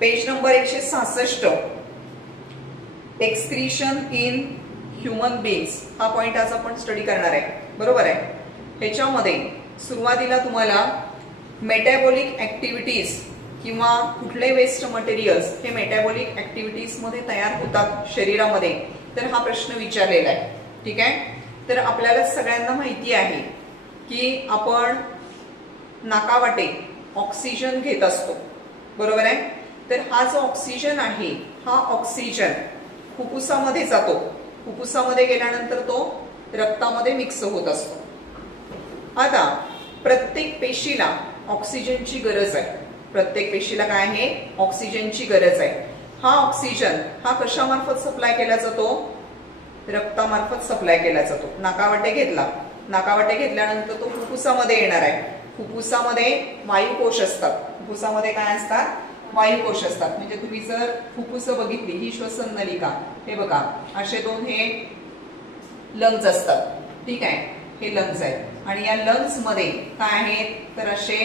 Page number 166 excretion in human beings हा point आज आपण स्टडी करणार आहे. बरोबर आहे. ह्याच्यामध्ये सुरुवातीला तुम्हाला मेटाबॉलिक ऍक्टिव्हिटीज किंवा कुठले वेस्ट मटेरियल्स हे मेटाबॉलिक ऍक्टिव्हिटीज मध्ये तयार होतात शरीरामध्ये, तर हा प्रश्न विचारलेला आहे. ठीक आहे. तर आपल्याला सगळ्यांना माहिती आहे की आपण नाकावाटे ऑक्सिजन घेत असतो. बरोबर आहे. तर हा जो ऑक्सिजन आहे हा ऑक्सिजन फुफ्फुसामध्ये जातो. फुफ्फुसामध्ये गेल्यानंतर तो रक्तामध्ये मिक्स होत असतो. आता प्रत्येक पेशीला ऑक्सिजनची गरज आहे. प्रत्येक पेशीला काय आहे? ऑक्सिजनची गरज आहे. हा ऑक्सिजन हा कशामार्फत सप्लाय केला जातो? रक्तामार्फत सप्लाय केला जातो. नाकावाटे घेतला. नाकावाटे घेतल्यानंतर तो फुफ्फुसामध्ये येणार आहे. फुफ्फुसामध्ये वायुकोश असतात. फुफ्फुसामध्ये काय असतात? वायुकोश असतात. म्हणजे तुम्ही जर फुफ्फुस बघितली, ही श्वसन नलिका, हे बघा असे दोन हे लंग्स असतात. ठीक आहे. हे लंग्स आहेत आणि या लंग्स मध्ये काय आहेत? तर असे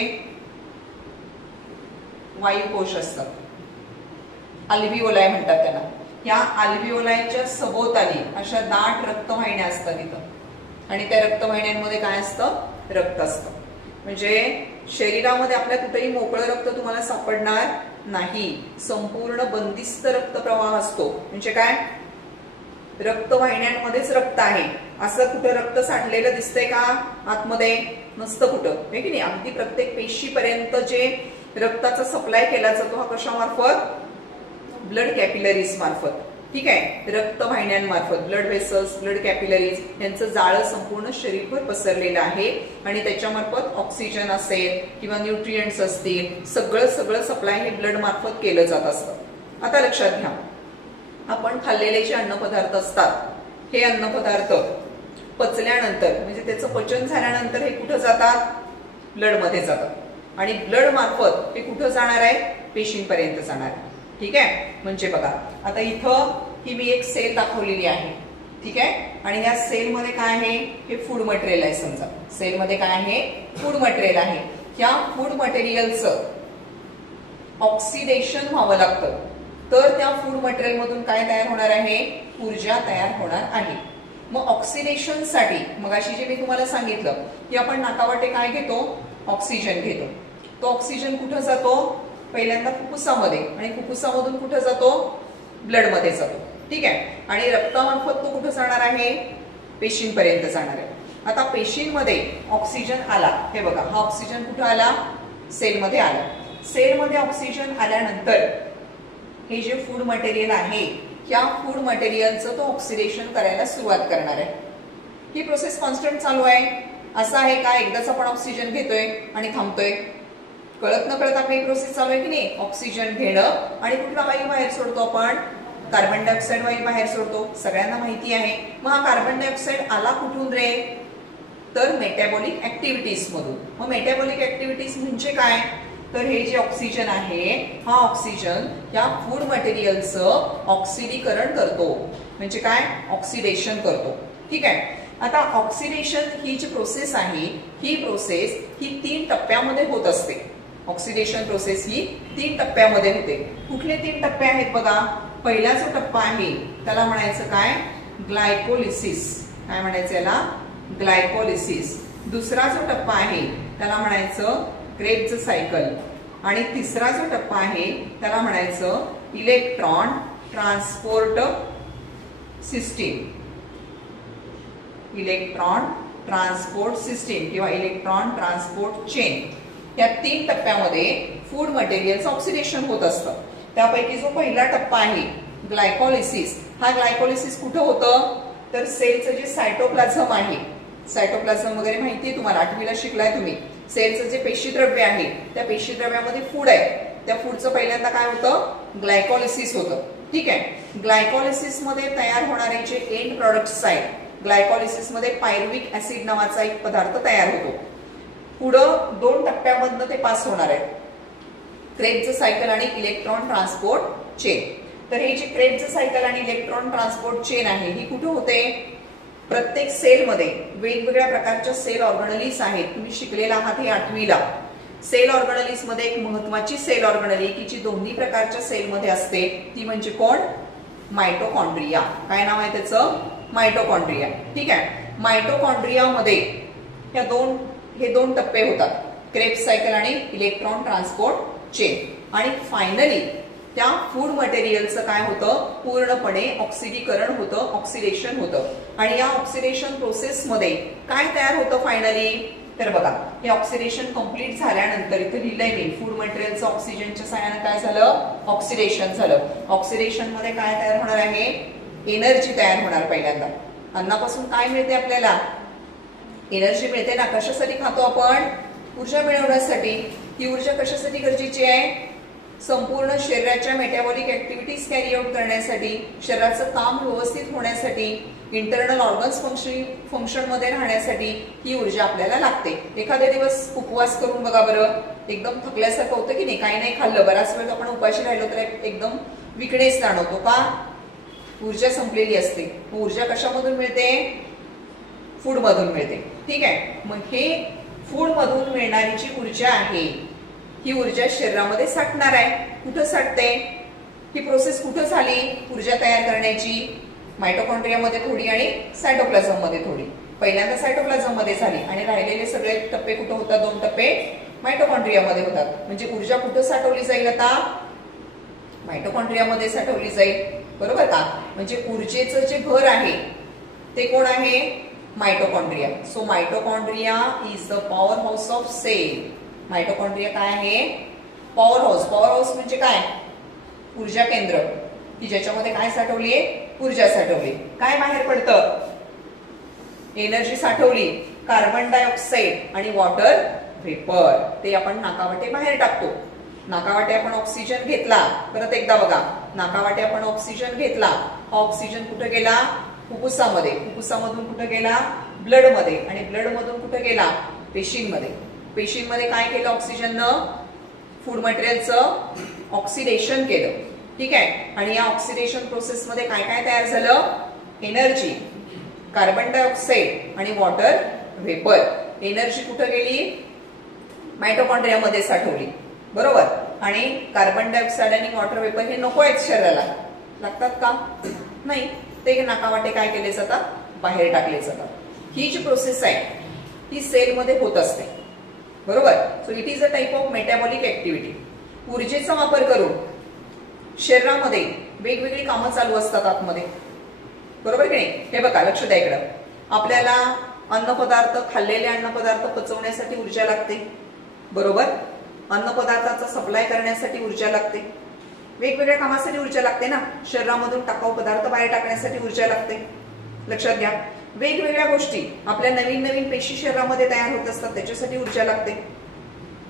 वायुकोश असतात. अल्व्हिओलाई म्हणतात त्याला. या अल्व्हिओलायच्या सभोवताली अशा दाट रक्तवाहिन्या असतात इथं आणि त्या रक्तवाहिन्यांमध्ये काय असतं? रक्त असतं. म्हणजे शरीरामध्ये आपल्या कुठेही मोकळं रक्त तुम्हाला सापडणार नाही. संपूर्ण बंदिस्त रक्तप्रवाह असतो. म्हणजे काय? रक्तवाहिन्यांमध्येच रक्त आहे. असं कुठं रक्त साठलेलं दिसतंय का आतमध्ये? नसतं कुठं, आहे की नाही. अगदी प्रत्येक पेशीपर्यंत जे रक्ताचा सप्लाय केला जातो हा कशामार्फत? ब्लड कॅपिलरीज मार्फत. ठीक आहे. रक्तवाहिन्यांमार्फत. ब्लड व्हेसल्स, ब्लड कॅपिलरीज यांचं जाळं संपूर्ण शरीरभर पसरलेलं आहे आणि त्याच्यामार्फत ऑक्सिजन असेल किंवा न्यूट्रिएंट्स असतील सगळं सप्लाय हे ब्लड मार्फत केलं जात असतं. आता लक्षात घ्या, आपण खाल्लेले जे अन्नपदार्थ असतात हे अन्नपदार्थ पचल्यानंतर म्हणजे त्याचं पचन झाल्यानंतर हे कुठं जातात? ब्लडमध्ये जातात आणि ब्लड मार्फत हे कुठं जाणार आहे? पेशींपर्यंत जाणार आहे. ठीक आहे. म्हणजे बघा आता इथं ही मी एक सेल दाखवलेली आहे. ठीक आहे. आणि या सेलमध्ये काय आहे? हे फूड मटेरियल आहे. समजा सेलमध्ये काय आहे? फूड मटेरियल आहे. या फूड मटेरियलचं ऑक्सिडेशन व्हावं लागतं. तर त्या फूड मटेरियल मधून काय तयार होणार आहे? ऊर्जा तयार होणार आहे. मग ऑक्सिडेशन साठी मगाशी जे मी तुम्हाला सांगितलं की आपण नाकावाटे काय घेतो? ऑक्सिजन घेतो. तो ऑक्सिजन कुठं जातो? पहिल्यांदा फुफ्फुसामध्ये आणि फुफ्फुसामधून कुठं जातो? ब्लडमध्ये जातो. ठीक आहे. आणि रक्तामार्फत तो कुठं जाणार आहे? पेशींपर्यंत जाणार आहे. आता पेशींमध्ये ऑक्सिजन आला. हे बघा हा ऑक्सिजन कुठं आला? सेलमध्ये आला. सेलमध्ये ऑक्सिजन आल्यानंतर हे जे फूड मटेरियल आहे या फूड मटेरियलचं तो ऑक्सिडेशन करायला सुरुवात करणार आहे. ही प्रोसेस कॉन्स्टंट चालू आहे. असं आहे का एकदाच आपण ऑक्सिजन घेतोय आणि थांबतोय? कळत न कळत आपली प्रोसेस चालू आहे की नाही? ऑक्सिजन घेणं आणि कुठला वायू बाहेर सोडतो आपण? कार्बन डायऑक्साईड वायू बाहेर सोडतो. सगळ्यांना माहिती आहे. मग हा कार्बन डायऑक्साईड आला कुठून रे? तर मेटाबॉलिक ऍक्टिव्हिटीज मधून. मग मेटाबॉलिक ऍक्टिव्हिटीज म्हणजे काय? तर हे जे ऑक्सिजन आहे हा ऑक्सिजन या फूड मटेरियलचं ऑक्सिडीकरण करतो. म्हणजे काय? ऑक्सिडेशन करतो. ठीक आहे. आता ऑक्सिडेशन ही जी प्रोसेस आहे ही प्रोसेस ही 3 टप्प्यामध्ये होत असते. ऑक्सिडेशन प्रोसेस ही 3 टप्प्यामध्ये होते. कुठले 3 टप्पे आहेत बघा? पहिला जो टप्पा आहे त्याला म्हणायचं काय? ग्लायकोलिसिस. काय म्हणायचं याला? ग्लायकोलिसिस. दुसरा जो टप्पा आहे त्याला म्हणायचं क्रेब्ज सायकल आणि तिसरा जो टप्पा आहे त्याला म्हणायचं electron transport system. Electron transport system किंवा इलेक्ट्रॉन ट्रान्सपोर्ट चेन. या 3 टप्प्यामध्ये फूड मटेरियलचं ऑक्सिडेशन होत असतं. त्यापैकी जो पहिला टप्पा आहे ग्लायकोलिसिस, हा ग्लायकोलिसिस कुठं होतं? तर सेलचं जे सायटोप्लाझम आहे, सायटोप्लाझम वगैरे माहितीये तुम्हाला, 8वीला शिकलाय तुम्ही. सेलचं जे पेशीद्रव्य आहे त्या पेशीद्रव्यामध्ये फूड आहे. त्या फूडचं पहिल्यांदा काय होतं? ग्लायकोलिसिस होतं. ठीक आहे. ग्लायकोलिसिस मध्ये तयार होणारे जे एंड प्रोडक्ट्स आहेत, ग्लायकोलिसिस मध्ये पायरुविक ऍसिड नावाचा एक पदार्थ तयार होतो. पुढं 2 टप्प्यामधनं ते पास होणार आहे. क्रेब्ज सायकल आणि इलेक्ट्रॉन ट्रान्सपोर्ट चेन. तर हे जे क्रेब्ज सायकल आणि इलेक्ट्रॉन ट्रान्सपोर्ट चेन आहे ही कुठे होते? प्रत्येक सेलमध्ये वेगवेगळ्या प्रकारच्या सेल ऑर्गनलीज आहेत. तुम्ही शिकलेला आहात हे 8वीला. सेल ऑर्गनलीज मध्ये एक महत्वाची सेल ऑर्गनली की जी दोन्ही प्रकारच्या सेलमध्ये असते ती म्हणजे कोण? मायटोकॉन्ड्रिया. काय नाव आहे त्याचं? मायटोकॉन्ड्रिया. ठीक आहे. मायटोकॉन्ड्रियामध्ये हे दोन टप्पे होतात, क्रेब्स सायकल आणि इलेक्ट्रॉन ट्रान्सपोर्ट चेन. आणि फायनली त्या फूड मटेरियलचं काय होतं? पूर्णपणे ऑक्सिडीकरण होतं, ऑक्सिडेशन होतं. आणि या ऑक्सिडेशन प्रोसेसमध्ये काय तयार होतं फायनली? तर बघा, हे ऑक्सिडेशन कंप्लीट झाल्यानंतर इथे लिहिलंय मी, फूड मटेरियलचं ऑक्सिजनच्या सहाय्याने काय झालं? ऑक्सिडेशन झालं. ऑक्सिडेशन मध्ये काय तयार होणार आहे? एनर्जी तयार होणार. पहिल्यांदा अन्नापासून काय मिळते आपल्याला? एनर्जी मिळते ना. कशासाठी खातो आपण? ऊर्जा मिळवण्यासाठी. ही ऊर्जा कशासाठी गरजेची आहे? संपूर्ण शरीराच्या मेटाबॉलिक ऍक्टिव्हिटीज कॅरी आउट करण्यासाठी, शरीराचं काम व्यवस्थित होण्यासाठी, इंटरनल ऑर्गन्स फंक्शन मध्ये राहण्यासाठी ही ऊर्जा आपल्याला लागते. एखाद्या दिवस उपवास करून बघा बरं, एकदम थकल्यासारखं होतं की नाही? काही नाही खाल्लं, बराच वेळ आपण उपाशी राहिलो तर एकदम विकनेस जाणवतो. का? ऊर्जा संपलेली असते. ऊर्जा कशामधून मिळते? फूड मधून मिळते. ठीक आहे. मग हे फूड मधून मिळणारी जी ऊर्जा आहे ही ऊर्जा शरीरामध्ये साठणार आहे. कुठं साठते? ही प्रोसेस कुठं झाली ऊर्जा तयार करण्याची? मायटोकॉन्ड्रियामध्ये थोडी आणि सायटोप्लाझम मध्ये थोडी. पहिल्यांदा सायटोप्लाझम मध्ये झाली आणि राहिलेले सगळे टप्पे कुठं होतात? 2 टप्पे मायटोकॉन्ड्रियामध्ये होतात. म्हणजे ऊर्जा कुठं साठवली जाईल आता? मायटोकॉन्ड्रियामध्ये साठवली जाईल. बरोबर का? म्हणजे ऊर्जेचं जे घर आहे ते कोण आहे? Mitochondria. So mitochondria is the power house of cell. Mitochondria काय आहे? Power house. पॉवर हाऊस म्हणजे काय? ऊर्जा केंद्र की ज्याच्यामध्ये काय साठवलीये? ऊर्जा साठवली. काय बाहेर पडतं? एनर्जी साठवली. कार्बन डायऑक्साईड आणि वॉटर व्हेपर. ते आपण नाकावाटे बाहेर टाकतो. नाकावाटे आपण ऑक्सिजन घेतला. परत एकदा बघा, नाकावाटे आपण ऑक्सिजन घेतला. हा ऑक्सिजन कुठे गेला? फुफ्फुसामध्ये. फुफ्फुसामधून कुठे गेला? ब्लड मध्ये. आणि ब्लड मधून कुठे गेला? पेशींमध्ये. पेशींमध्ये काय केलं ऑक्सिजननं? फूड मटेरियलचं ऑक्सिडेशन केलं. ठीक आहे. आणि या ऑक्सिडेशन प्रोसेस मध्ये काय काय तयार झालं? एनर्जी, कार्बन डायऑक्साईड आणि वॉटर व्हेपर. एनर्जी कुठे गेली? मायटोकॉन्ड्रियामध्ये साठवली. बरोबर. आणि कार्बन डायऑक्साईड आणि वॉटर व्हेपर हे नको आहेत शरीराला. लागतात का? नाही. ते नाकावाटे काय केले जातात? बाहेर टाकले जातात. ही जी प्रोसेस आहे ती सेलमध्ये होत असते. बरोबर. So it is a type of metabolic activity. ऊर्जेचा वापर करून शरीरामध्ये वेगवेगळी कामं चालू असतात आतमध्ये. बरोबर की नाही? हे बघा, लक्ष द्या इकडं. आपल्याला अन्नपदार्थ, खाल्लेले अन्नपदार्थ पचवण्यासाठी ऊर्जा लागते. बरोबर. अन्नपदार्थाचा सप्लाय करण्यासाठी ऊर्जा लागते. वेगवेगळ्या कामासाठी ऊर्जा लागते ना. शरीरामधून टाकाऊ पदार्थ बाहेर टाकण्यासाठी ऊर्जा लागते. लक्षात घ्या. वेगवेगळ्या गोष्टी, आपल्या नवीन नवीन पेशी शरीरामध्ये तयार होत असतात, त्याच्यासाठी ऊर्जा लागते.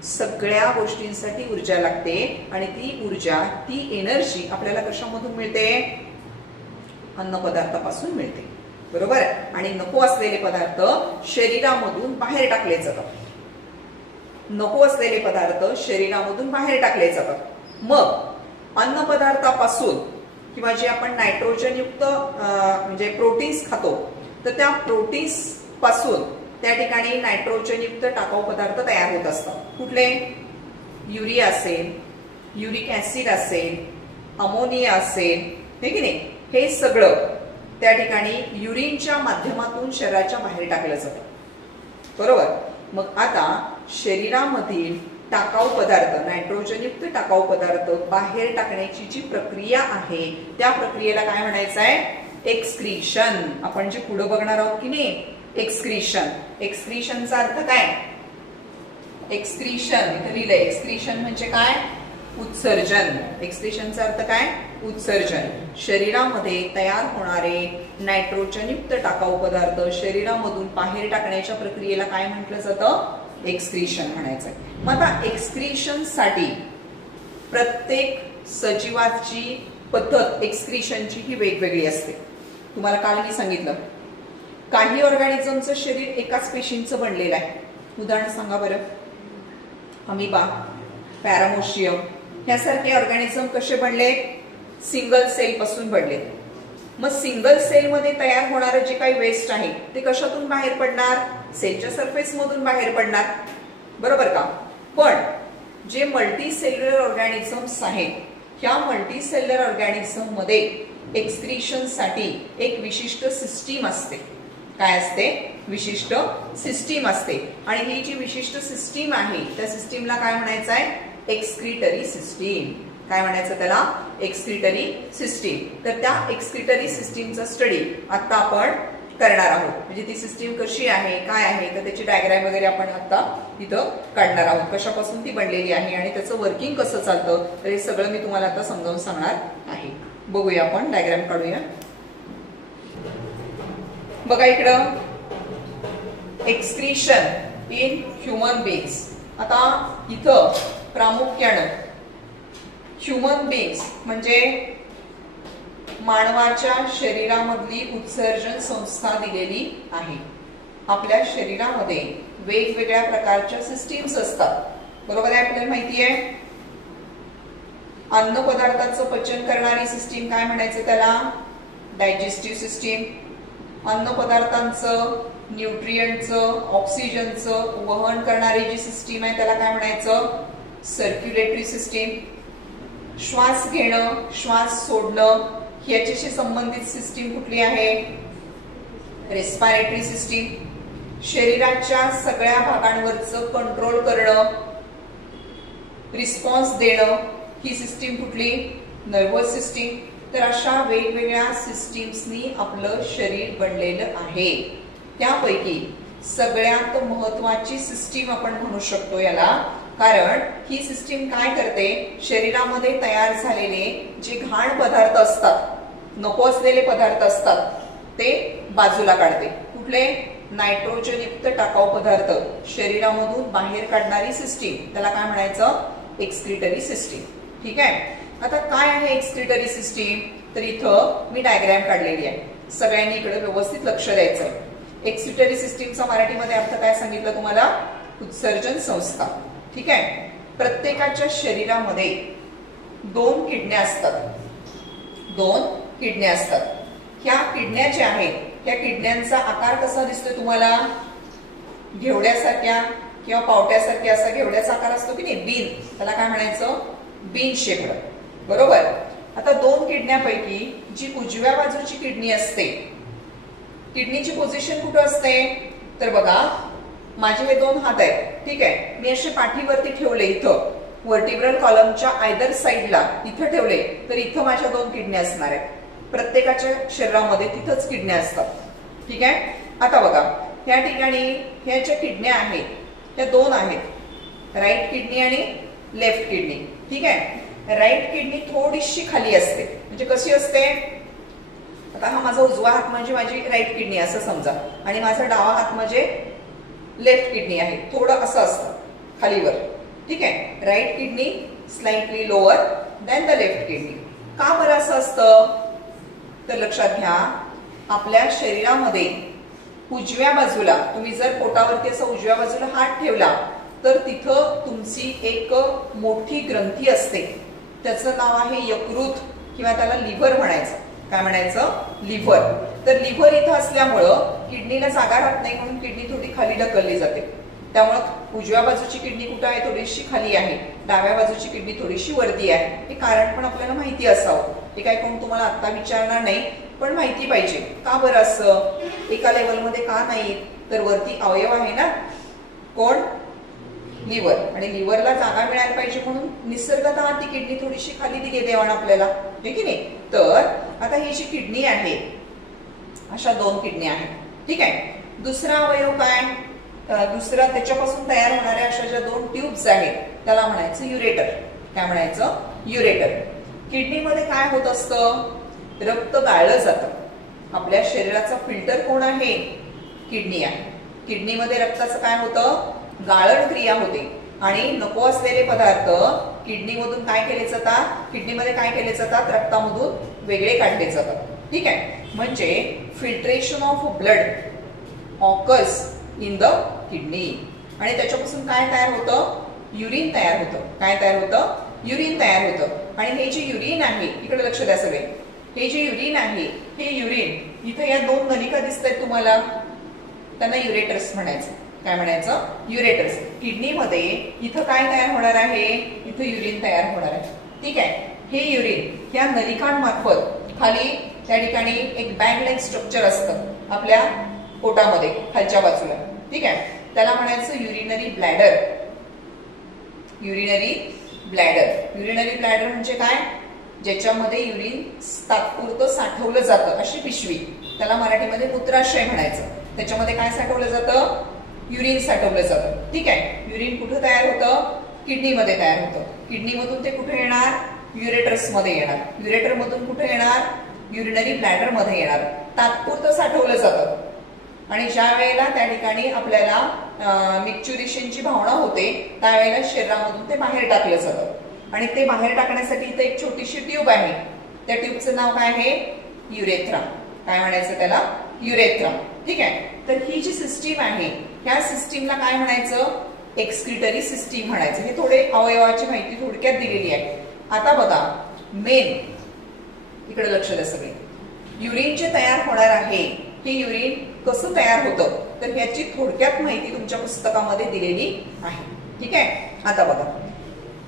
सगळ्या गोष्टींसाठी ऊर्जा लागते. आणि ती ऊर्जा, ती एनर्जी आपल्याला कशामधून मिळते? अन्नपदार्थापासून मिळते. बरोबर. आणि नको असलेले पदार्थ शरीरामधून बाहेर टाकले जातात. नको असलेले पदार्थ शरीरामधून बाहेर टाकले जातात. मग अन्नपदार्थापासून किंवा जे आपण नायट्रोजन युक्त म्हणजे प्रोटीन्स खातो, तर त्या प्रोटीन्स पासून त्या ठिकाणी नायट्रोजन युक्त टाकाऊ पदार्थ तयार होत असतात. कुठले? युरिया असेल, युरिक ऍसिड असेल, अमोनिया असेल, हे की नाही? हे सगळं त्या ठिकाणी युरिनच्या माध्यमातून शरीराच्या बाहेर टाकलं जातं. बरोबर. मग आता शरीरामधील टाकाऊ पदार्थ, नायट्रोजनयुक्त टाकाऊ पदार्थ बाहेर टाकण्याची जी प्रक्रिया आहे त्या प्रक्रियेला काय म्हणायचं आहे? एक्सक्रीशन. आपण जे पुढे बघणार आहोत की नाही, एक्सक्रीशन. एक्सक्रीशनचा अर्थ काय? एक्सक्रीशन इथे लिहिलंय. एक्सक्रीशन म्हणजे काय? उत्सर्जन. एक्सक्रीशनचा अर्थ काय? उत्सर्जन. शरीरामध्ये तयार होणारे नायट्रोजनयुक्त टाकाऊ पदार्थ शरीरामधून बाहेर टाकण्याच्या प्रक्रियेला काय म्हटलं जातं? एक्सक्रीशन म्हणायचं. मग आता एक्सक्रीशन साठी प्रत्येक सजीवाची पद्धत एक्सक्रीशनची ही वेगवेगळी असते. तुम्हाला काल मी सांगितलं, काही ऑर्गॅनिझमचं शरीर एकाच पेशींचं बनलेलं आहे. उदाहरण सांगा बरं. अमिबा, पॅरामोशियम ह्यासारखे ऑर्गॅनिझम कसे बनले? सिंगल सेल पासून बनले. मग सिंगल सेल मध्ये तयार होणारं जे काही वेस्ट आहे ते कशातून बाहेर पडणार? सेलच्या सरफेस मधून बाहेर पडणार. बरोबर का? पण जे मल्टीसेल्युलर ऑर्गॅनिझम्स आहेत, ह्या मल्टीसेल्युलर ऑर्गॅनिझम मध्ये एक्सक्रीशन साठी एक विशिष्ट सिस्टीम असते. काय असते? विशिष्ट सिस्टीम असते. आणि ही जी विशिष्ट सिस्टीम आहे त्या सिस्टीमला काय म्हणायचं आहे? Excretory system. काय म्हणायचं त्याला? Excretory system. तर त्या एक्सक्रीटरी सिस्टीमचा स्टडी आता आपण करणार आहोत. म्हणजे ती सिस्टीम कशी आहे, काय आहे, तर त्याची डायग्राम वगैरे आपण आता इथं काढणार आहोत. कशापासून ती बनलेली आहे आणि त्याचं वर्किंग कसं चालतं, तर हे सगळं मी तुम्हाला आता समजावून सांगणार आहे. बघूया, आपण डायग्राम काढूया. बघा इकडं, एक्सक्रीशन इन ह्युमन बीइंग्स. आता इथं प्रामुख्यानं ह्युमन बीइंग्स म्हणजे मानवाच्या शरीरामधली उत्सर्जन संस्था दिलेली आहे. आपल्या शरीरामध्ये वेगवेगळ्या प्रकारच्या सिस्टीम्स असतात. बरोबर आहे, आपल्याला माहिती आहे. अन्न पदार्थाचं पचन करणारी सिस्टीम काय म्हणायचं त्याला? Digestive system. अन्न पदार्थांचं, न्यूट्रिएंटचं, ऑक्सिजनचं वहन करणारी जी सिस्टीम आहे त्याला काय म्हणायचं? Circulatory system. श्वास घेणं, श्वास सोडणं ह्याच्याशी संबंधित सिस्टीम कुठली आहे? Respiratory system. शरीराच्या सगळ्या भागांवरचं कंट्रोल करणं, रिस्पॉन्स देणं ही सिस्टीम कुठली? Nervous system. तर अशा वेगवेगळ्या सिस्टीम्सनी आपलं शरीर बनलेलं आहे. त्यापैकी सगळ्यात महत्वाची सिस्टीम आपण म्हणू शकतो याला, कारण ही सिस्टीम काय करते? शरीरामध्ये तयार झालेले जे घाण पदार्थ असतात, नको असलेले पदार्थ असतात, ते बाजूला काढते. कुठले? नायट्रोजन युक्त टाकाऊ पदार्थ शरीरामधून बाहेर काढणारी सिस्टीम, त्याला काय म्हणायचं? Excretory system. ठीक आहे. आता काय आहे एक्सक्रीटरी सिस्टीम? तर इथं मी डायग्राम काढलेली आहे. सगळ्यांनी इकडे व्यवस्थित लक्ष द्यायचं. एक्सक्रीटरी सिस्टीमचा मराठीमध्ये अर्थ काय सांगितलं तुम्हाला? उत्सर्जन संस्था. ठीक आहे. प्रत्येकाच्या शरीरामध्ये 2 किडण्या असतात. 2 किडण्या असतात. ह्या किडण्या ज्या आहेत त्या किडण्यांचा आकार कसा दिसतोय तुम्हाला? घेवड्यासारख्या किंवा पावट्यासारख्या असा घेवड्याचा आकार असतो की नाही, बीन, त्याला काय म्हणायचं? Bean shaped. बरोबर. आता 2 किडण्यापैकी जी उजव्या बाजूची किडनी असते, किडनीची पोझिशन कुठं असते? तर बघा, माझे हे 2 हात आहेत. ठीक आहे. मी असे पाठीवरती ठेवले, इथं वर्टिब्रल कॉलमच्या आयदर साइडला इथं ठेवले, तर इथं माझ्या 2 किडन्या असणार आहेत. प्रत्येकाच्या शरीरामध्ये तिथंच किडन्या असतात. ठीक आहे. आता बघा, या ठिकाणी ह्या ज्या किडन्या आहेत त्या 2 आहेत, राईट किडनी आणि लेफ्ट किडनी. ठीक आहे. राईट किडनी थोडीशी खाली असते. म्हणजे कशी असते? आता हा माझा उजवा हात म्हणजे माझी राईट किडनी असं समजा, आणि माझा डावा हात म्हणजे लेफ्ट किडनी आहे. थोडं असं असतं खालीवर. ठीक आहे. Right kidney slightly lower than the left kidney. का बरं असं असतं? तर लक्षात घ्या, आपल्या शरीरामध्ये उजव्या बाजूला तुम्ही जर पोटावरती असं उजव्या बाजूला हात ठेवला तर तिथं तुमची एक मोठी ग्रंथी असते. त्याचं नाव आहे यकृत किंवा त्याला लिव्हर म्हणायचं. काय म्हणायचं? लिव्हर. तर लिव्हर इथं असल्यामुळं किडनीला जागा राहत नाही, म्हणून किडनी थोडी खाली ढकलली जाते. त्यामुळं उजव्या बाजूची किडनी कुठं आहे? थोडीशी खाली आहे. डाव्या बाजूची किडनी थोडीशी वरती आहे. हे कारण पण आपल्याला माहिती असावं. हे काय कोण तुम्हाला आता विचारणार नाही, पण माहिती पाहिजे. का बरं असं? एका लेवलमध्ये का नाही? तर वरती अवयव आहे ना, कोण? लिव्हर. आणि लिव्हरला जागा मिळायला पाहिजे म्हणून निसर्गतः ती किडनी थोडीशी खाली दिली देवानं आपल्याला, हे की नाही? तर आता ही जी किडनी आहे, अशा 2 किडनी आहेत. ठीक आहे. दुसरा अवयव काय? दुसरा त्याच्यापासून तयार होणाऱ्या अशा ज्या 2 ट्यूब्स आहेत त्याला म्हणायचं युरेटर. काय म्हणायचं? युरेटर. किडनीमध्ये काय होत असतं? रक्त गाळलं जातं. आपल्या शरीराचा फिल्टर कोण आहे? किडनी आहे. किडनीमध्ये रक्ताचं काय होतं? गाळण क्रिया होते आणि नको असलेले पदार्थ किडनीमधून काय केले जातात? किडनीमध्ये काय केले जातात? रक्तामधून वेगळे काढले जातात. ठीक आहे. म्हणजे filtration of blood occurs in the kidney. आणि त्याच्यापासून काय तयार होतं? युरिन तयार होतं. काय तयार होतं? युरिन तयार होतं. आणि हे जे युरिन आहे, इकडे लक्ष द्या सगळे, हे जे युरिन आहे, हे युरिन इथं या 2 नलिका दिसत आहेत तुम्हाला, त्यांना युरेटर्स म्हणायचं. काय म्हणायचं, युरेटर्स. किडनीमध्ये इथं काय तयार होणार आहे, इथं युरिन तयार होणार आहे. ठीक आहे. हे युरिन ह्या नलिकांमार्फत खाली त्या ठिकाणी एक बँड लाईक स्ट्रक्चर असतं आपल्या पोटामध्ये खालच्या बाजूला. ठीक आहे. त्याला म्हणायचं urinary bladder. Urinary bladder. Urinary bladder म्हणजे काय, ज्याच्यामध्ये युरिन तात्पुरतं साठवलं जातं अशी पिशवी. त्याला मराठीमध्ये मूत्राशय म्हणायचं. त्याच्यामध्ये काय साठवलं जातं, युरिन साठवलं जातं. ठीक आहे. युरिन कुठं तयार होतं, किडनीमध्ये तयार होतं. किडनीमधून ते कुठे येणार, युरेटर्स मध्ये येणार. युरेटर मधून कुठे येणार, युरिनरी ब्लॅडर मध्ये येणार. तात्पुरतं साठवलं जातं आणि ज्या वेळेला त्या ठिकाणी आपल्याला मिक्च्युरेशनची भावना होते त्यावेळेला शरीरामधून ते बाहेर टाकलं जातं. आणि ते बाहेर टाकण्यासाठी इथे एक छोटीशी ट्यूब आहे. त्या ट्यूबचं नाव काय आहे, युरेथ्रा. काय म्हणायचं त्याला, युरेथ्रा. ठीक आहे. तर ही जी सिस्टीम आहे ह्या सिस्टीमला काय म्हणायचं, एक्सक्रिटरी सिस्टीम म्हणायचं. हे थोडे अवयवाची माहिती थोडक्यात दिलेली आहे. आता बघा मेन, इकडे लक्ष द्या सगळे. युरिन जे तयार होणार आहे हे युरिन कसं तयार होतं तर ह्याची थोडक्यात माहिती तुमच्या पुस्तकामध्ये दिलेली आहे. ठीक आहे. आता बघा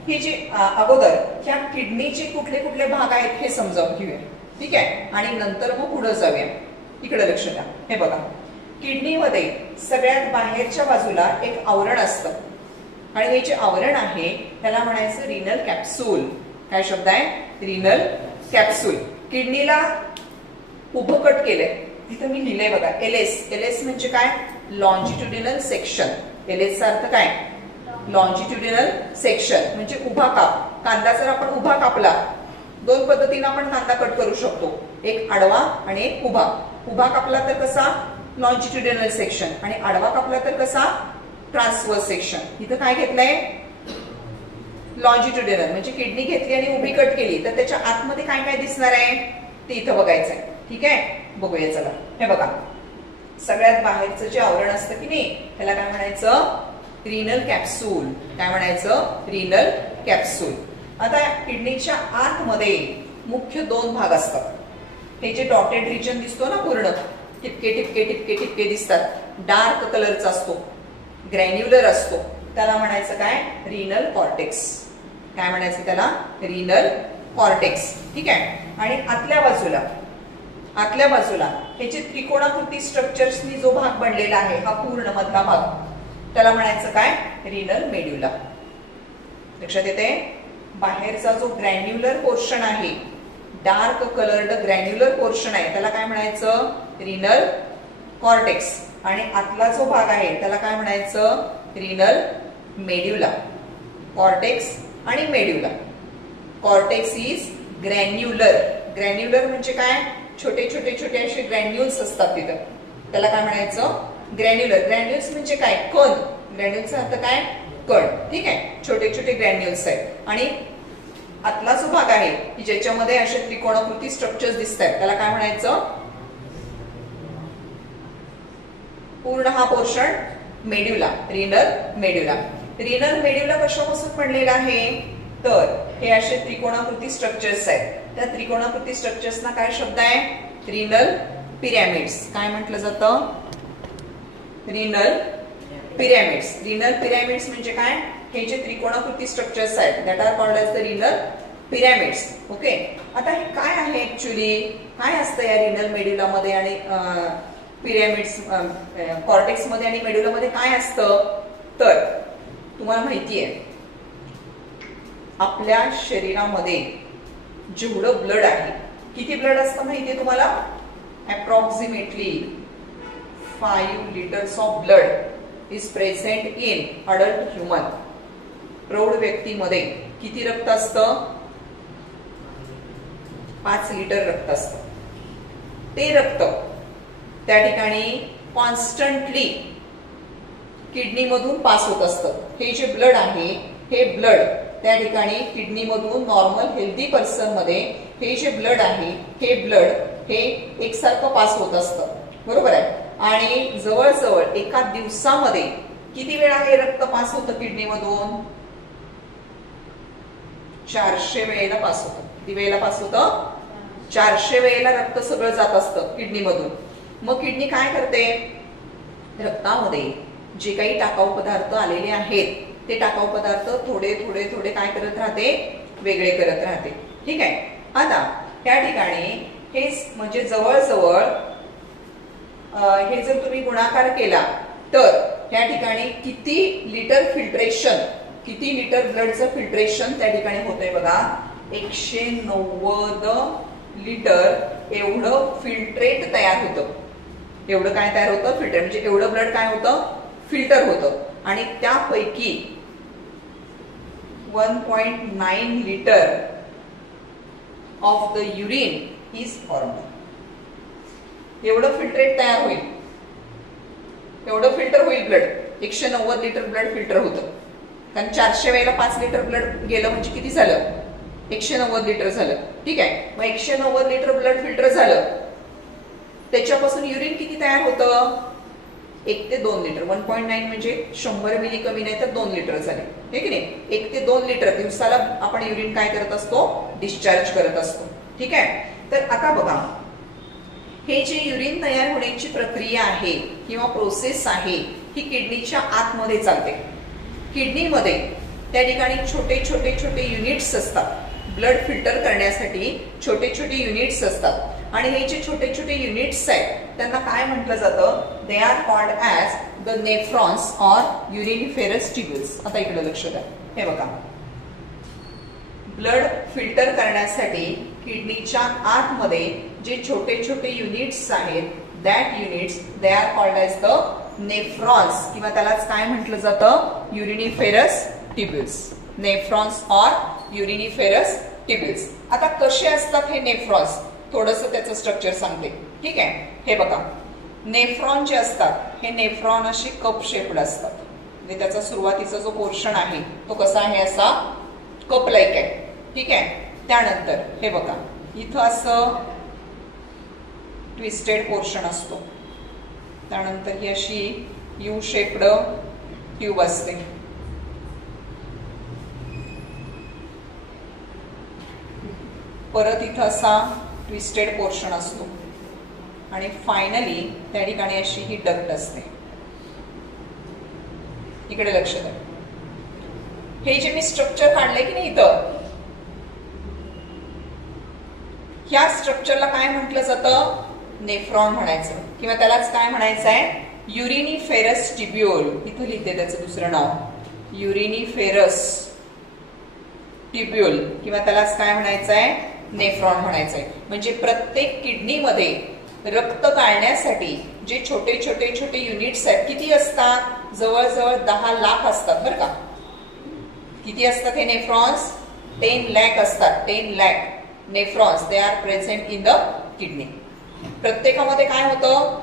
हे जे अगोदर ह्या किडनीचे कुठले कुठले भाग आहेत हे समजावून घेऊया. ठीक आहे. आणि नंतर मग पुढे जाऊया. इकडे लक्ष द्या. हे बघा किडनीमध्ये सगळ्यात बाहेरच्या बाजूला एक आवरण असतं आणि हे जे आवरण आहे त्याला म्हणायचं रिनल कॅप्सूल. काय शब्द आहे, रिनल कॅप्सूल. किडनीला उभं कट केलंय, तिथं मी लिहिलंय बघा एलएस. एलएस म्हणजे काय, लॉन्जिट्युडिनल सेक्शन. एलएस चा अर्थ काय, लॉन्जिट्युडिनल सेक्शन म्हणजे उभा काप. कांदा जर आपण उभा कापला, दोन पद्धतीने आपण कांदा कट करू शकतो, एक आडवा आणि एक उभा. उभा कापला तर कसा, लॉन्जिट्युडिनल सेक्शन, आणि आडवा कापला तर कसा, ट्रान्सवर्स सेक्शन. इथं काय घेतलंय, लॉन्जिट्युडिनल म्हणजे किडनी घेतली आणि उभी कट केली तर त्याच्या आतमध्ये काय काय दिसणार आहे ते इथं बघायचंय. ठीक आहे, बघूया चला. हे बघा सगळ्यात बाहेरचं जे आवरण असतं की नाही त्याला काय म्हणायचं, रिनल कॅप्सूल. काय म्हणायचं, रिनल कॅप्सूल. आता किडनीच्या आतमध्ये मुख्य दोन भाग असतात. हे जे डॉटेड रिजन दिसतो ना पूर्ण, टिपके टिपके टिपके टिपके दिसतात, डार्क कलरचा असतो, ग्रॅन्युलर असतो, त्याला म्हणायचं काय, रिनल कॉर्टेक्स. काय म्हणायचं त्याला, रिनल कॉर्टेक्स. ठीक आहे. आणि आतल्या बाजूला हे जे त्रिकोणाकृती स्ट्रक्चर्सनी जो भाग बनलेला आहे हा पूर्ण मधला भाग त्याला म्हणायचं काय, रिनल मेड्युला. लक्षात येते. बाहेरचा जो ग्रॅन्युलर पोर्शन आहे, डार्क कलर्ड ग्रॅन्युलर पोर्शन आहे त्याला काय म्हणायचं, रिनल कॉर्टेक्स. आणि आतला जो भाग आहे त्याला काय म्हणायचं, रिनल मेड्युला. कॉर्टेक्स आणि medulla. Cortex is granular. Granular म्हणजे काय, छोटे छोटे छोटे असे ग्रॅन्युल्स असतात तिथं, त्याला काय म्हणायचं, ग्रॅन्युलर. ग्रॅन्युल्स म्हणजे काय, कण. ग्रॅन्युल्सचा अर्थ काय, कण. ठीक आहे, छोटे छोटे ग्रॅन्युल्स आहेत. आणि आतला जो भाग आहे की ज्याच्यामध्ये असे त्रिकोणाकृती स्ट्रक्चर्स दिसत आहेत त्याला काय म्हणायचं, पूर्ण हा पोर्शन मेड्युला, रिनल मेड्युला. रिनल मेड्युला कशापासून बनलेला आहे तर हे असे त्रिकोणाकृती स्ट्रक्चर्स आहेत. त्या त्रिकोणाकृती स्ट्रक्चर्सना काय शब्द आहे, रिनल पिरॅमिड्स. काय म्हटलं जातं, रिनल पिरॅमिड्स. रिनल पिरॅमिड्स म्हणजे काय, हे जे त्रिकोणाकृती स्ट्रक्चर्स आहेत that are called as the renal pyramids. Okay. आता हे काय आहे ऍक्च्युली, काय असतं या रिनल मेड्युला मध्ये आणि पिरॅमिड्स, कॉर्टेक्स मध्ये आणि मेड्युला मध्ये काय असतं तर तुम्हाला माहिती आहे आपल्या शरीरामध्ये जेवढं ब्लड आहे, किती ब्लड असतं माहितीये तुम्हाला, approximately 5 liters of blood is present in adult human. प्रौढ व्यक्तीमध्ये किती रक्त असतं, 5 लिटर रक्त असतं. ते रक्त त्या ठिकाणी कॉन्स्टंटली किडनी मधून पास होत असतं. हे जे ब्लड आहे हे ब्लड त्या ठिकाणी किडनी मधून नॉर्मल हेल्दी पर्सन मध्ये हे जे ब्लड आहे हे ब्लड हे एकसारखं पास होत असतं. बरोबर आहे. आणि जवळजवळ एका दिवसामध्ये किती वेळा हे रक्त पास होतं किडनी मधून, 400 वेळेला पास होतं. किती वेळेला पास होतं, 400 वेळेला रक्त सगळं जात असतं किडनी मधून. मग किडनी काय करते, रक्तामध्ये जे काही टाकाऊ पदार्थ आलेले आहेत ते टाकाऊ पदार्थ थोडे थोडे थोडे काय करत राहते, वेगळे करत राहते. ठीक आहे. आता त्या ठिकाणी हे म्हणजे जवळजवळ हे जर तुम्ही गुणाकार केला तर त्या ठिकाणी किती लिटर फिल्ट्रेशन, किती लिटर ब्लडचं फिल्ट्रेशन त्या ठिकाणी होतंय बघा, 190 लिटर एवढं फिल्ट्रेट तयार होतं. एवढं काय तयार होतं, फिल्टर, म्हणजे एवढं ब्लड काय होतं, फिल्टर होतं. आणि त्यापैकी 1.9 litre of the urine is formed. एवढं फिल्ट्रेट तयार होईल, एवढं फिल्टर होईल ब्लड. 190 लिटर ब्लड फिल्टर होतं. कारण 400 वेळेला 5 लिटर ब्लड गेलं म्हणजे किती झालं, 190 लिटर झालं. ठीक आहे. मग 190 लिटर ब्लड फिल्टर झालं, त्याच्यापासून युरिन किती तयार होतं, 1 ते 2 लिटर. 1.9 म्हणजे 100 मिली कमी नाही तर 2 लिटर झाले. हे की नाही. 1 ते 2 लिटर दिवसाला आपण युरिन काय करत असतो, डिस्चार्ज करत असतो. ठीक आहे. तर आता बघा, हे जे युरिन तयार होण्याची प्रक्रिया आहे किंवा प्रोसेस आहे ही किडनीच्या आतमध्ये चालते. किडनीमध्ये त्या ठिकाणी छोटे छोटे छोटे युनिट्स असतात. ब्लड फिल्टर करण्यासाठी छोटे छोटे युनिट्स असतात. आणि हे जे छोटे छोटे युनिट्स आहेत त्यांना काय म्हटलं जातं, they are called as the nephrons or uriniferous tubules. आता इकडे लक्ष द्या. हे बघा, ब्लड फिल्टर करण्यासाठी किडनीच्या आतमध्ये जे छोटे छोटे युनिट्स आहेत, that units they are called as the nephrons किंवा त्यालाच काय म्हटलं जातं, युरिनिफेरस ट्यूब्युल्स. Nephrons or uriniferous tubules. आता कसे असतात हे नेफ्रॉन्स, थोडंसं त्याचं स्ट्रक्चर सांगते. ठीक आहे. हे बघा, नेफ्रॉन जे असतात हे नेफ्रॉन अशी कप शेप्ड असतात. म्हणजे त्याचा सुरुवातीचा जो पोर्शन आहे तो कसा आहे, असा कप लाईक आहे. ठीक आहे. त्यानंतर हे बघा, इथं असं ट्विस्टेड पोर्शन असतो. त्यानंतर ही अशी यू शेप्ड ट्यूब असते. परत इथं असा ट्विस्टेड पोर्शन असतो आणि फायनली त्या ठिकाणी अशी ही डक्ट असते. इकडे लक्ष द्या. हे जे मी स्ट्रक्चर काढले की नाही इथं, ह्या स्ट्रक्चरला काय म्हटलं जातं, नेफ्रॉन म्हणायचं किंवा त्यालाच काय म्हणायचं आहे, युरिनिफेरस ट्यूब्युल. इथं लिहिते त्याचं दुसरं नाव, युरिनिफेरस ट्यूब्युल किंवा त्यालाच काय म्हणायचं आहे, नेफ्रॉन म्हणायचं आहे. म्हणजे प्रत्येक किडनीमध्ये रक्त गाळण्यासाठी जे छोटे छोटे छोटे युनिट्स आहेत, किती असतात, जवळजवळ 10 लाख असतात बरं का. किती असतात हे नेफ्रॉन्स, 10 लाख असतात. 10 lakh nephrons they are present in the kidney. प्रत्येकामध्ये काय होतं,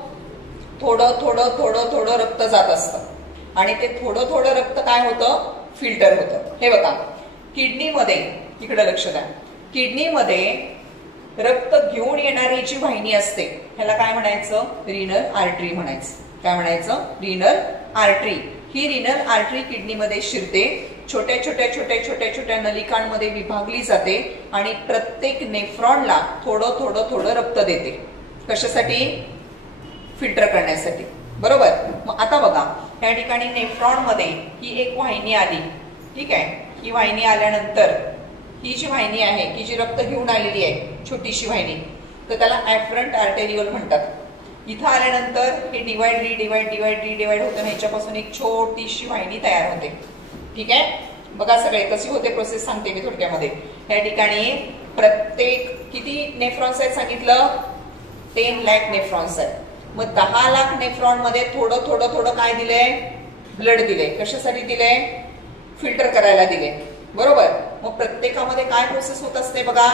थोडं थोडं थोडं थोडं रक्त जात असतं आणि ते थोडं थोडं रक्त काय होतं, फिल्टर होतं. हे बघा, किडनीमध्ये इकडे लक्ष द्या, किडनीमध्ये रक्त घेऊन येणारी जी वाहिनी असते ह्याला काय म्हणायचं, रिनल आर्टरी म्हणायचं. काय म्हणायचं, रिनल आर्टरी. ही रिनल आर्टरी किडनीमध्ये शिरते, छोट्या छोट्या छोट्या छोट्या छोट्या नलिकांमध्ये विभागली जाते आणि प्रत्येक नेफ्रॉनला थोडं थोडं थोडं रक्त देते. कशासाठी, फिल्टर करण्यासाठी. बरोबर. मग आता बघा, या ठिकाणी नेफ्रॉन मध्ये ही एक वाहिनी आली. ठीक आहे. ही वाहिनी आल्यानंतर ही जी वाहिनी आहे की जी रक्त घेऊन आलेली आहे, छोटीशी वाहिनी, तर त्याला ॲफरंट आर्टेरिओल म्हणतात. इथं आल्यानंतर हे डिवाइड रिडिवाइड डिवाइड रिडिवाइड होतं, ह्याच्यापासून एक छोटीशी वाहिनी तयार होते. ठीक आहे. बघा सगळे कशी होते प्रोसेस सांगते मी थोडक्यामध्ये. या ठिकाणी प्रत्येक किती नेफ्रॉन्स आहेत सांगितलं, 10 लाख नेफ्रॉन्स आहेत. मग 10 लाख नेफ्रॉन मध्ये थोडं थोडं थोडं काय दिलंय, ब्लड दिले. कशासाठी दिले, फिल्टर करायला दिले. बरोबर. मग प्रत्येकामध्ये काय प्रोसेस होत असते बघा,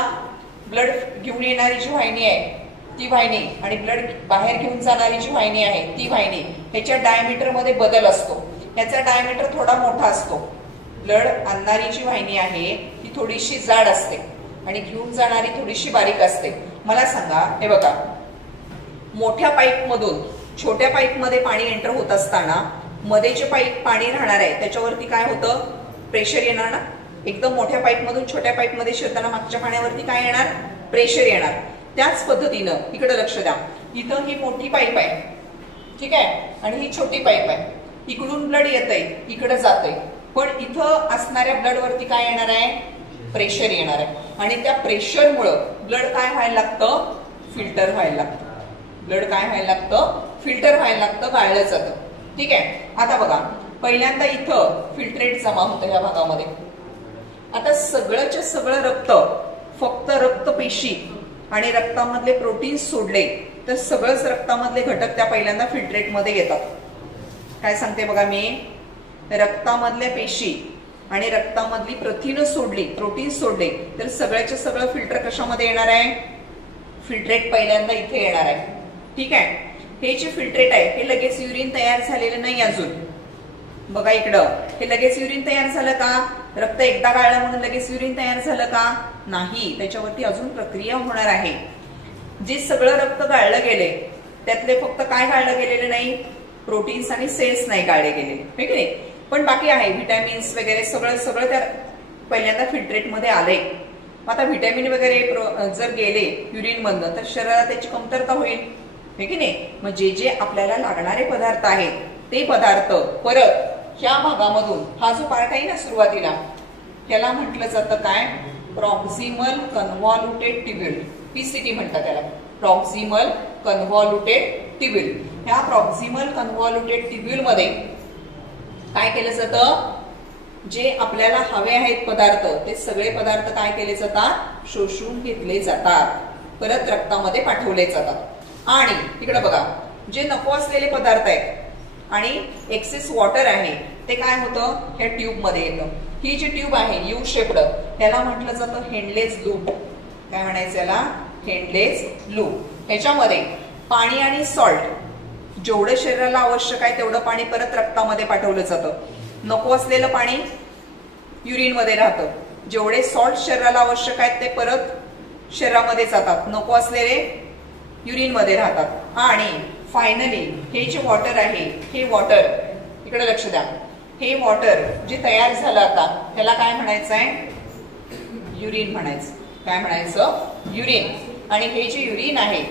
ब्लड घेऊन येणारी जी वाहिनी आहे ती वाहिनी आणि ब्लड बाहेर घेऊन जाणारी जी वाहिनी आहे ती वाहिनी, ह्याच्या डायमीटर मध्ये बदल असतो. ह्याचा डायमीटर थोडा मोठा असतो. ब्लड आणणारी जी वाहिनी आहे ती थोडीशी जाड असते आणि घेऊन जाणारी थोडीशी बारीक असते. मला सांगा, हे बघा, मोठ्या पाईप मधून छोट्या पाईप मध्ये पाणी एंटर होत असताना मध्ये जे पाईप पाणी राहणार आहे त्याच्यावरती काय होतं, प्रेशर येणार ना. एकदम मोठ्या पाईप मधून छोट्या पाईप मध्ये शिरताना मागच्या पाण्यावरती काय येणार, प्रेशर येणार. त्याच पद्धतीनं इकडे लक्ष द्या, इथं ही मोठी पाईप आहे. ठीक आहे. आणि ही छोटी पाईप आहे. इकडून ब्लड येतंय, इकडे जातंय, पण इथं असणाऱ्या ब्लड वरती काय येणार आहे, प्रेशर येणार आहे, आणि त्या प्रेशरमुळं ब्लड काय व्हायला लागतं, फिल्टर व्हायला लागतं. ब्लड काय व्हायला लागतं, फिल्टर व्हायला लागतं, गाळलं जातं. ठीक आहे. आता बघा, पहिल्यांदा इथं फिल्ट्रेट जमा होतं या भागामध्ये. आता सगळंच्या सगळं रक्त, फक्त रक्तपेशी आणि रक्तामधले प्रोटीन्स सोडले तर सगळंच रक्तामधले घटक त्या पहिल्यांदा फिल्ट्रेटमध्ये येतात. काय सांगते बघा मी, रक्तामधल्या पेशी आणि रक्तामधली प्रथिनं सोडली, प्रोटीन्स सोडले तर सगळ्याच्या सगळं फिल्टर कशामध्ये येणार आहे, फिल्ट्रेट पहिल्यांदा इथे येणार आहे. ठीक आहे. हे जे फिल्ट्रेट आहे हे लगेच युरिन तयार झालेलं नाही अजून. बघा इकडं, हे लगेच युरिन तयार झालं का, रक्त एकदा गाळलं म्हणून लगेच युरिन तयार झालं का, नाही, त्याच्यावरती अजून प्रक्रिया होणार आहे. जे सगळं रक्त गाळलं गेले त्यातले फक्त काय गाळलं गेलेलं नाही, प्रोटीन्स आणि सेल्स नाही गाळले गेलेले, हे की नाही, पण बाकी आहे व्हिटॅमिन्स वगैरे सगळं सगळं त्या पहिल्यांदा फिल्ट्रेटमध्ये आले. आता व्हिटॅमिन वगैरे जर गेले युरिन मधनं तर शरीराला त्याची कमतरता होईल, हे की नाही. मग जे जे आपल्याला लागणारे पदार्थ आहेत ते पदार्थ परत ह्या भागामधून, हा जो पार्ट आहे ना सुरुवातीला, त्याला म्हटलं जातं काय, प्रॉक्सिमल कन्व्हॉल्युटेड ट्युब्यूल, पीसीटी म्हणतात त्याला, प्रॉक्सिमल कन्व्हॉल्युटेड ट्युब्यूल. ह्या प्रॉक्सिमल कन्व्हॉल्युटेड ट्युब्यूल मध्ये काय केलं जातं, जे आपल्याला हवे आहेत पदार्थ ते सगळे पदार्थ काय केले जातात, शोषून घेतले जातात, परत रक्तामध्ये पाठवले जातात. आणि इकडे बघा, जे नको असलेले पदार्थ आहेत आणि एक्सेस वॉटर आहे ते काय होतं, ह्या ट्यूब मध्ये येतं. ही जी ट्यूब आहे यू शेप्ड, त्याला म्हटलं जातं हेंडलेस लूप. काय म्हणायचं याला, हेंडलेस लूप. ह्याच्यामध्ये पाणी आणि सॉल्ट, जेवढं शरीराला आवश्यक आहे तेवढं पाणी परत रक्तामध्ये पाठवलं जातं. नको असलेलं पाणी युरिन मध्ये राहतं, जेवढे सॉल्ट शरीराला आवश्यक आहेत ते परत शरीरामध्ये जातात, नको असलेले युरिन मध्ये राहतात. आणि फायनली हे जे वॉटर आहे, हे वॉटर, इकडे लक्ष द्या, हे वॉटर जे तयार झालं आता त्याला काय म्हणायचं आहे, युरिन म्हणायचं. काय म्हणायचं, युरिन. आणि हे जे युरिन आहे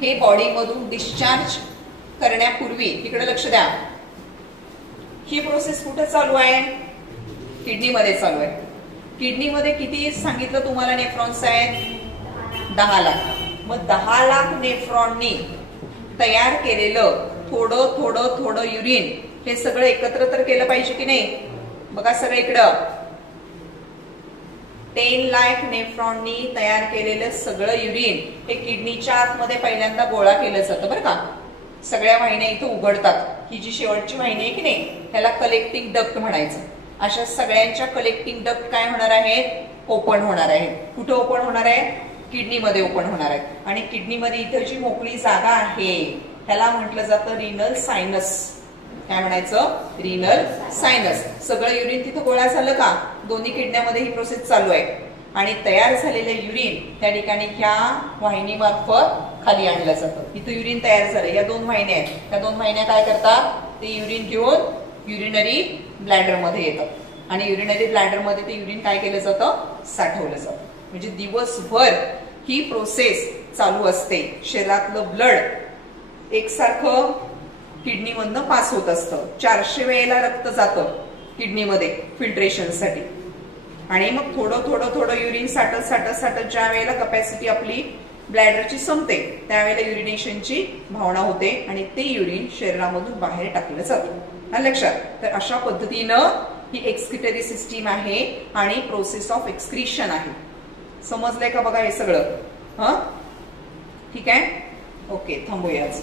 हे बॉडीमधून डिस्चार्ज करण्यापूर्वी, इकडे लक्ष द्या, ही प्रोसेस कुठे चालू आहे, किडनीमध्ये चालू आहे. किडनीमध्ये किती सांगितलं तुम्हाला नेफ्रॉन्स आहेत, 10 लाख. मग 10 लाख नेफ्रॉननी तयार केलेलं थोडं थोडं थोडं युरिन हे सगळं एकत्र तर केलं पाहिजे की नाही. बघा सगळं इकडं, 10 लाख नेफ्रॉननी तयार केलेलं सगळं युरिन हे किडनीच्या आतमध्ये पहिल्यांदा गोळा केलं जातं बरं का. सगळ्या वाहिन्या इथं उघडतात. ही जी शेवटची वाहिनी आहे की नाही ह्याला कलेक्टिंग डक्ट म्हणायचं. अशा सगळ्यांच्या कलेक्टिंग डक्ट काय होणार आहेत, ओपन होणार आहेत. कुठं ओपन होणार आहे, किडनीमध्ये ओपन होणार आहेत. आणि किडनीमध्ये इथं जी मोकळी जागा आहे त्याला म्हटलं जातं रिनल सायनस. काय म्हणायचं, रिनल सायनस. सगळं युरिन तिथं गोळा झालं का, दोन्ही किडन्यामध्ये ही प्रोसेस चालू आहे. आणि तयार झालेलं युरिन त्या ठिकाणी ह्या वाहिनी मार्फत खाली आणलं जातं. इथं युरिन तयार झालं, या 2 वाहिन्या आहेत, त्या 2 वाहिन्या काय करतात, ते युरिन घेऊन युरिनरी ब्लॅडर मध्ये येतात. आणि युरिनरी ब्लॅडर मध्ये ते युरिन काय केलं जातं, साठवलं जातं. म्हणजे दिवसभर ही प्रोसेस चालू असते. शरीरातलं ब्लड एकसारखं किडनीमधनं पास होत असतं. 400 वेळेला रक्त जातं किडनीमध्ये फिल्ट्रेशनसाठी. आणि मग थोडं थोडं थोडं युरिन साठत साठत साठत ज्या वेळेला कपॅसिटी आपली ब्लॅडरची संपते त्यावेळेला युरिनेशनची भावना होते आणि ते युरिन शरीरामधून बाहेर टाकलं जातं. लक्षात. तर अशा पद्धतीनं ही एक्सक्रिटरी सिस्टीम आहे आणि प्रोसेस ऑफ एक्सक्रिशन आहे. समजलंय का बघा हे सगळं. ठीक आहे, ओके, थांबूया आज.